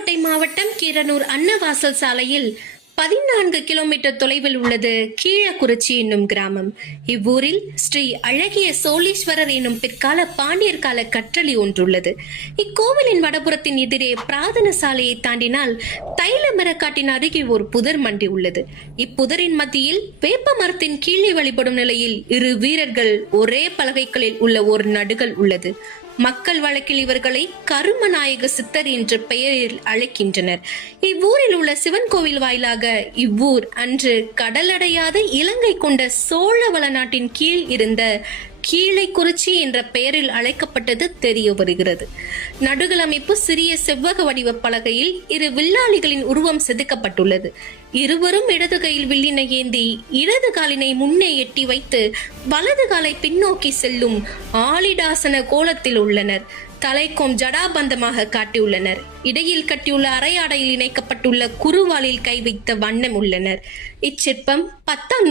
புதுக்கோட்டை மாவட்டம் கீரனூர் அன்னவாசல் சாலையில் 14 கிலோமீட்டர் தொலைவில் உள்ளது கீழக்குறிச்சி என்னும் கிராமம். இவ்வூரில் ஸ்ரீ அழகிய சோழீஸ்வரர் என்னும் பிற்கால பாண்டியர் கால கற்றளி ஒன்றுள்ளது. இக்கோவிலின் வடபுறத்தின் எதிரே பிரார்த்தன சாலையை தாண்டினால் தைல மரக்காட்டின் அருகே ஒரு புதர் மண்டி உள்ளது. இப்புதரின் மத்தியில் வேப்ப மரத்தின் கீழே வழிபடும் நிலையில் இரு வீரர்கள் ஒரே பலகைகளில் உள்ள ஒரு நடுகள் உள்ளது. மக்கள் வழக்கில் இவர்களை கருமநாயக சித்தர் என்ற பெயரில் அழைக்கின்றனர். இவ்வூரில் உள்ள சிவன் கோவில் வாயிலாக இவ்வூர் அன்று கடலடையாத இலங்கை கொண்ட சோழவள நாட்டின் கீழ் இருந்த கீழைக்குறிச்சி என்ற பெயரில் அழைக்கப்பட்டது தெரிய வருகிறது. நடுகள் அமைப்பு சிறிய செவ்வக வடிவ பலகையில் இரு வில்லாளிகளின் உருவம் செதுக்கப்பட்டுள்ளது. இருவரும் இடது கையில் வில்லினை ஏந்தி இடது காலினை முன்னே எட்டி வைத்து வலது காலை பின்னோக்கி செல்லும் ஆளிடாசன கோலத்தில் உள்ளனர். தலைக்கும் ஜடாபந்தமாக காட்டியுள்ளனர். இடையில் கட்டியுள்ள அரையாடையில் இணைக்கப்பட்டுள்ள குருவாலில் கை வைத்த வண்ணம் உள்ளனர். இச்சிற்பம் 10ஆம்